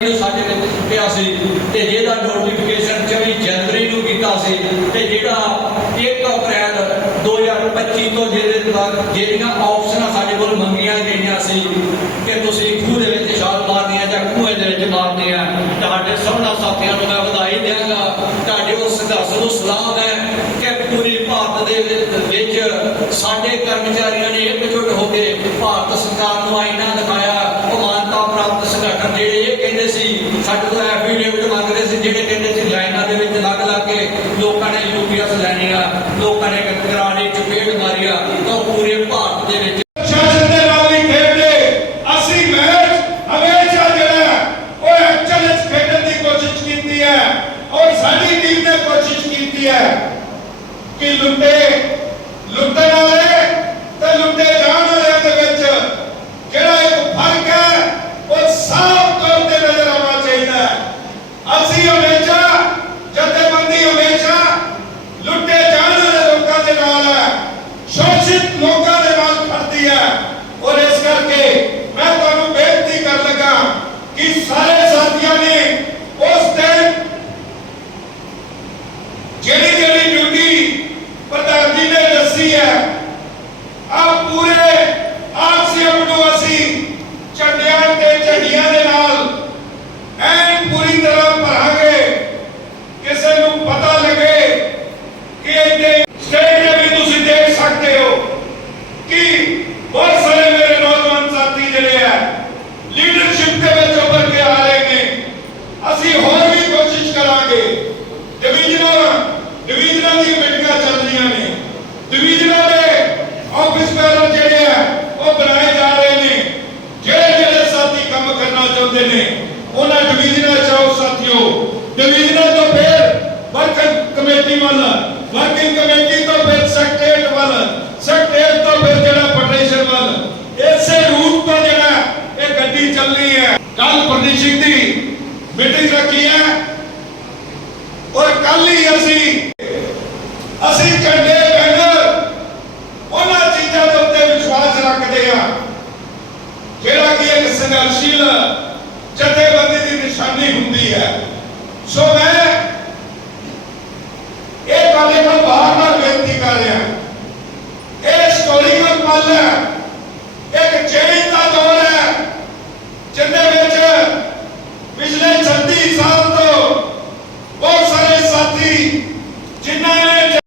ਸਾਡੇ ਵਿੱਚ ਸੁੱਟਿਆ ਸੀ ਤੇ ਜਿਹਦਾ ਨੋਟੀਫਿਕੇਸ਼ਨ 24 ਜਨਵਰੀ ਨੂੰ ਕੀਤਾ ਸੀ ਤੇ ਜਿਹੜਾ 1 ਅਪ੍ਰੈਲ 2025 ਤੋਂ ਜਿਹਦੇ ਤੱਕ ਜਿਹੜੀਆਂ ਆਪਸ਼ਨਾਂ ਸਾਡੇ ਕੋਲ ਮੰਗੀਆਂ ਗਈਆਂ ਸੀ ਕਿ ਤੁਸੀਂ ਖੂਹ ਦੇ ਵਿੱਚ ਛਾਲ ਮਾਰਨੀ ਹੈ ਜਾਂ ਖੂਹੇ ਦੇ ਵਿੱਚ ਮਾਰਨੀ ਹੈ, ਤੁਹਾਡੇ ਸਭਨਾ ਸਾਥੀਆਂ ਨੂੰ ਮੈਂ ਵਧਾਈ ਦਿਆਂਗਾ। ਤੁਹਾਡੇ ਉਸ ਸੰਘਰਸ਼ ਨੂੰ ਸਲਾਮ ਹੈ ਕਿ ਪੂਰੀ ਭਾਰਤ ਦੇ ਵਿੱਚ ਵਿੱਚ ਸਾਡੇ ਕਰਮਚਾਰੀਆਂ ਨੇ ਇਕਜੁੱਟ ਹੋ ਕੇ ਭਾਰਤ ਸਰਕਾਰ ਨੂੰ ਆਇਨਾ ਦਿਖਾਇਆ ਉਹ ਮਾਨਤਾ ਪ੍ਰਾਪਤ ਸੰਗਠਨ ਜਿਹੜੇ ਇਹ ਕਹਿੰਦੇ ਸੀ ਸਾਡੇ ਤੋਂ ਐਫੀਡੇਵਿਟ ਮੰਗਦੇ ਸੀ ਜਿਹੜੇ ਕਹਿੰਦੇ ਸੀ ਲਾਈਨਾਂ ਦੇ ਵਿੱਚ ਲੱਗ ਲੱਗ ਕੇ ਲੋਕਾਂ ਨੇ ਯੂਪੀਐਸ ਲੈਣੀਆਂ ਲੋਕਾਂ ਨੇ ਕਰਾਣੇ ਚਪੇੜ ਮਾਰੀਆਂ ਤਾਂ ਉਹ ਪੂਰੇ ਭਾਰਤ ਦੇ ਵਿੱਚ ਸ਼ਾਸਨ ਦੇ ਨਾਲ ਨਹੀਂ ਖੇਡਦੇ ਅਸੀਂ ਮੈਚ ਹਮੇਸ਼ਾ ਜਿਹੜਾ ਹੈ, ਉਹ ਐਕਚੁਅਲ ਵਿੱਚ ਖੇਡਣ ਦੀ ਕੋਸ਼ਿਸ਼ ਕੀਤੀ ਹੈ। ਔਰ ਸਾਡੀ ਟੀਮ ਨੇ ਕੋਸ਼ਿਸ਼ ਕੀਤੀ ਹੈ ਕਿ ਲੁੱਟੇ, ਲੁੱਟਣ ਵਾਲੇ ਤੇ ਲੁੱਟੇ ਜਾਣ ਵਾਲਿਆਂ ਦੇ ਵਿੱਚ ਜਿਹੜਾ ਇੱਕ ਫ਼ਰਕ ਹੈ ਉਹ ਸਾਫ਼ ਤੌਰ ਤੇ ਨਜ਼ਰ ਆਉਣਾ ਚਾਹੀਦਾ ਹੈ ਅਸੀਂ ਹਮੇਸ਼ਾ ਜਥੇਬੰਦੀ ਹਮੇਸ਼ਾ ਲੁੱਟੇ ਜਾਣ ਵਾਲੇ ਲੋਕਾਂ ਦੇ ਨਾਲ ਹੈ ਸ਼ੋਸ਼ਿਤ ਲੋਕਾਂ ਦੇ ਨਾਲ ਖੜਦੀ ਹੈ ਔਰ ਇਸ ਕਰਕੇ ਮੈਂ ਤੁਹਾਨੂੰ ਬੇਨਤੀ ਕਰ ਲੱਗਾ ਕਿ ਸਾਰੇ ਸਾਥੀਆਂ ਨੇ ਉਸ ਦਿਨ ਜਿਹੜੀ ਜਿਹੜੀ ਡਿਊਟੀ ਪ੍ਰਧਾਨ ਜੀ ਨੇ ਦੱਸੀ ਹੈ ਆ ਪੂਰੇ ਆਕਸੀਅਮ ਨੂੰ ਅਸੀਂ ਝੰਡਿਆਂ ਤੇ ਝੰਡੀਆਂ ਦੇ ਨਾਲ ਐਨ ਪੂਰੀ ਤਰ੍ਹਾਂ ਭਰਾਂਗੇ। ਕਿਸੇ ਨੂੰ ਪਤਾ ਲੱਗੇ ਕਿ ਇੱਥੇ ਸਟੇਜ ਤੇ ਵੀ ਤੁਸੀਂ ਦੇਖ ਸਕਦੇ ਹੋ ਕਿ ਬਹੁਤ ਸਾਰੇ ਮੇਰੇ ਨੌਜਵਾਨ ਸਾਥੀ ਜਿਹੜੇ ਆ ਲੀਡਰਸ਼ਿਪ ਦੇ ਵਿੱਚ ਉੱਭਰ ਕੇ ਆ ਰਹੇ ਨੇ। ਅਸੀਂ ਹੋਰ ਵੀ ਕੋਸ਼ਿਸ਼ ਕਰਾਂਗੇ। ਡਿਵੀਜ਼ਨਾਂ ਡਿਵੀਜ਼ਨਾਂ ਦੀ ਮੀਟਿੰਗਾਂ ਚੱਲ ਰਹੀਆਂ ਨੇ। ਡਿਵੀਜ਼ਨਾਂ ਦੇ ਆਫਿਸ ਬੈਰਰ ਜਿਹੜੇ ਆ, ਉਹ ਬਣਾਏ ਜਾ ਰਹੇ ਨੇ। ਜਿਹੜੇ ਜਿਹੜੇ ਸਾਥੀ ਕੰਮ ਕਰਨਾ ਚਾਹੁੰਦੇ ਨੇ ਉਹਨਾਂ ਡਿਵੀਜ਼ਨਾਂ ਚ ਸਾਥੀਓ। ਡਿਵੀਜ਼ਨਾਂ ਤੋਂ ਫਿਰ ਵਰਕਿੰਗ ਕਮੇਟੀ ਵੱਲ ਵਰਕਿੰਗ ਕਮੇਟੀ ਤੋਂ ਫਿਰ ਸੈਕਟਰੀਏਟ ਵੱਲ ਸੈਕਟਰੀਏਟ ਤੋਂ ਫਿਰ ਜਿਹੜਾ ਫੈਡਰੇਸ਼ਨ ਵੱਲ। ਇਸੇ ਰੂਟ ਤੋਂ ਜਿਹੜਾ ਇਹ ਗੱਡੀ ਚੱਲਣੀ ਹੈ। ਕੱਲ ਪ੍ਰਦੇਸ਼ਿਕ ਦੀ ਮੀਟਿੰਗ ਰੱਖੀ ਹੈ। ਔਰ ਕੱਲ ਹੀ ਅਸੀਂ ਅਸੀਂ ਝੰਡੇ ਬੈਨਰ ਉਹਨਾਂ ਚੀਜ਼ਾਂ ਦੇ ਉੱਤੇ ਵਿਸ਼ਵਾਸ ਰੱਖਦੇ ਹਾਂ। ਜਿਹੜਾ ਕਿ ਇੱਕ ਸੰਘਰਸ਼ੀਲ ਜਥੇਬੰਦੀ ਹੁੰਦੀ ਹੈ। ਸੋ ਮੈਂ ਇਹ ਤੁਹਾਡੇ ਕੋਲ ਬਾਹਰ ਨਾਲ ਬੇਨਤੀ ਕਰ ਰਿਹਾ। ਇਹ ਸਟੋਰੀਕਲ ਪਲ ਹੈ ਇੱਕ ਚੇਂਜ ਦਾ ਦੌਰ ਹੈ ਜਿੰਨੇ ਵਿੱਚ ਪਿਛਲੇ 36 ਸਾਲ